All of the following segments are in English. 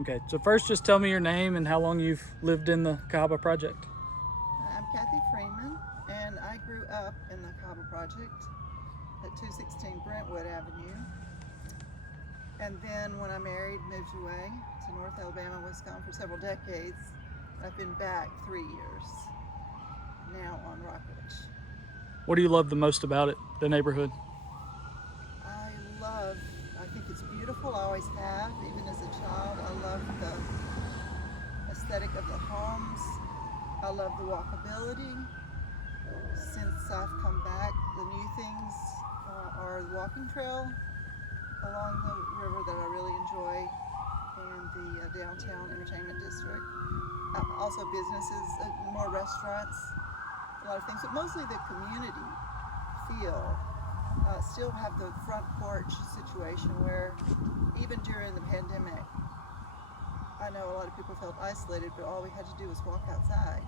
Okay, so first just tell me your name and how long you've lived in the Cahaba Project. I'm Cathy Freeman, and I grew up in the Cahaba Project at 216 Brentwood Avenue. And then when I married, moved away to North Alabama, was gone for several decades. I've been back 3 years now on Rockledge. What do you love the most about it, the neighborhood? I love, I think it's beautiful, I always have, even as a child. I love the aesthetic of the homes. I love the walkability. Since I've come back, the new things are the walking trail along the river that I really enjoy, and the downtown entertainment district. Also, businesses, more restaurants, a lot of things, but mostly the community feel. Still have the front porch situation where, even during the pandemic, I know a lot of people felt isolated, but all we had to do was walk outside,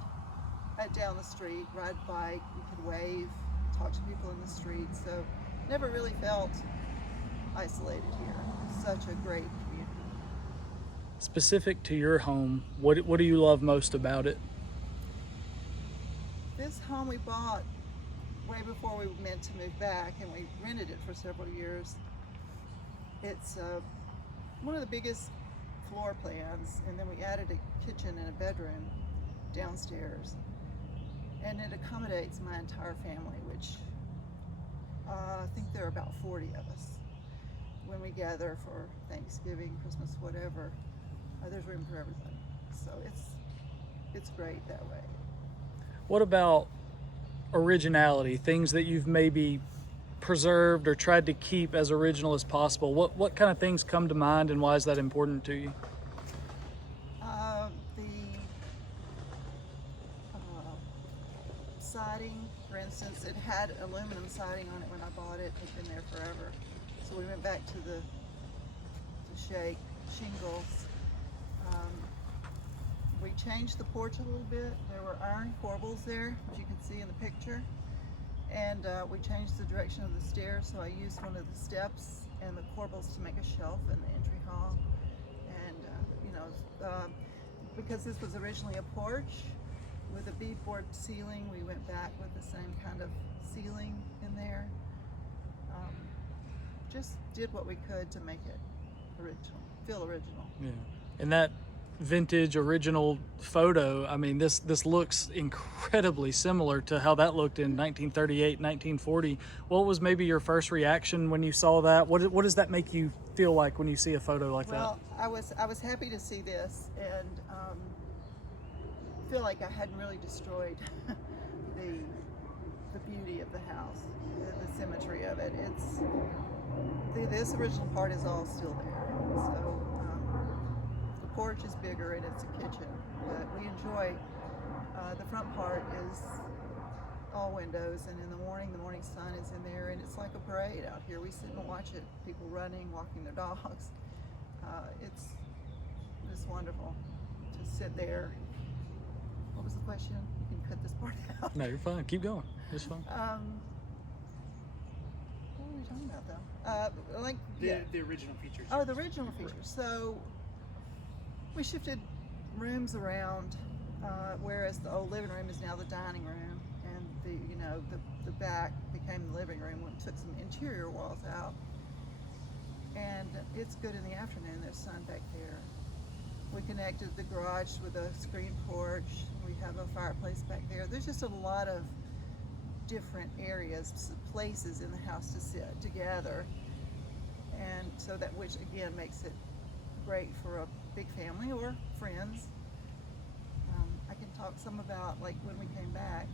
down the street, ride a bike, you could wave, talk to people in the street. So, never really felt isolated here. Such a great community. Specific to your home, what do you love most about it? This home we bought way before we were meant to move back, and we rented it for several years. It's one of the biggest floor plans, and then we added a kitchen and a bedroom downstairs, and it accommodates my entire family, which I think there are about 40 of us. When we gather for Thanksgiving, Christmas, whatever, there's room for everybody. So it's great that way. What about originality, things that you've maybe preserved or tried to keep as original as possible? What kind of things come to mind and why is that important to you? The siding, for instance, it had aluminum siding on it when I bought it. It's been there forever. So we went back to the shake shingles. Um, we changed the porch a little bit. There were iron corbels there, as you can see in the picture. And we changed the direction of the stairs, so I used one of the steps and the corbels to make a shelf in the entry hall. And, because this was originally a porch with a beadboard ceiling, we went back with the same kind of ceiling in there. Um, just did what we could to make it original, feel original. Yeah. And that vintage original photo, I mean, this looks incredibly similar to how that looked in 1938, 1940. What was maybe your first reaction when you saw that? What does that make you feel like when you see a photo like that? Well, I was happy to see this, and feel like I hadn't really destroyed the the beauty of the house, the symmetry of it. It's this original part is all still there. So the porch is bigger and it's a kitchen, but we enjoy the front part is all windows, and in the morning sun is in there, and it's like a parade out here. We sit and watch it, people running, walking their dogs. It's just wonderful to sit there. What was the question? You can cut this part out. No, you're fine. Keep going. It's fine. What were we talking about though? The original features. Oh, the original features. So we shifted rooms around, whereas the old living room is now the dining room, and the back became the living room. We took some interior walls out, and it's good in the afternoon. There's sun back there. We connected the garage with a screen porch. We have a fireplace back there. There's just a lot of different areas, places in the house to sit together, and so that, which again makes it great for a big family or friends. I can talk some about like when we came back.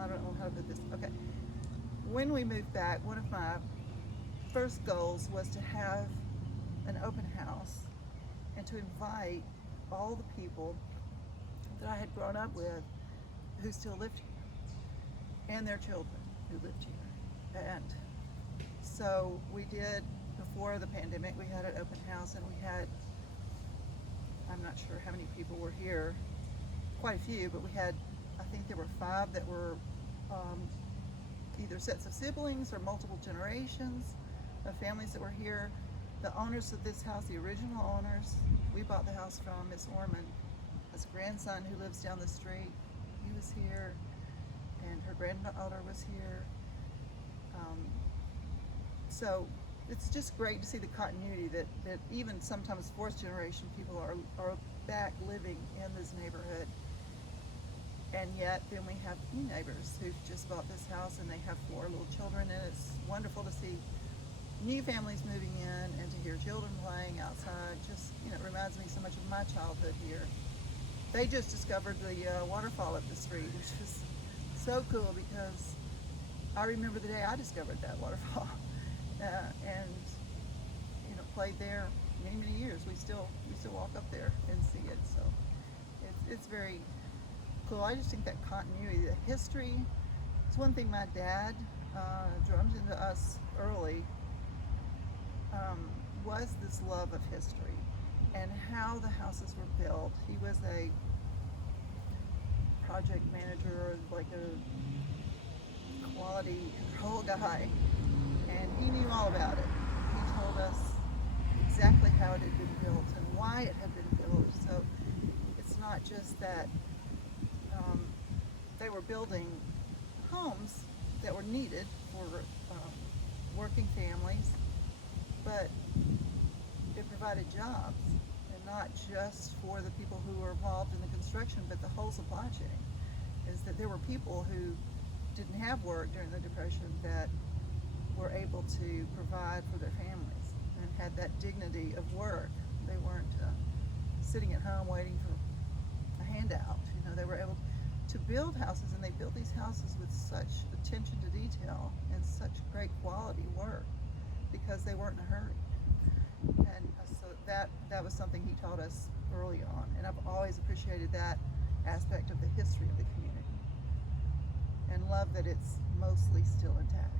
I don't know how to put this. Okay, when we moved back, one of my first goals was to have an open house and to invite all the people that I had grown up with who still lived here, and their children who lived here. And so we did, before the pandemic, we had an open house, and we had, I'm not sure how many people were here, quite a few, but we had, I think there were 5 that were either sets of siblings or multiple generations of families that were here. The owners of this house, the original owners, we bought the house from Miss Orman. Has a grandson who lives down the street. He was here, and her granddaughter was here. So it's just great to see the continuity that even sometimes fourth generation people are back living in this neighborhood. And yet then we have new neighbors who've just bought this house and they have 4 little children, and it's wonderful to see new families moving in and to hear children playing outside. Just, it reminds me so much of my childhood here. They just discovered the waterfall up the street, which was so cool because I remember the day I discovered that waterfall. And played there many years. We still walk up there and see it. So it's very cool. I just think that continuity, the history. It's one thing my dad drummed into us early, was this love of history and how the houses were built. He was a project manager, like a quality control guy, and he knew all about it. He told us exactly how it had been built and why it had been built. So it's not just that they were building homes that were needed for working families, but it provided jobs, and not just for the people who were involved in the construction, but the whole supply chain. Is that there were people who didn't have work during the Depression that were able to provide for their families and had that dignity of work. They weren't sitting at home waiting for a handout. They were able to build houses, and they built these houses with such attention to detail and such great quality work because they weren't in a hurry. And so that was something he taught us early on, and I've always appreciated that aspect of the history of the community and love that it's mostly still intact.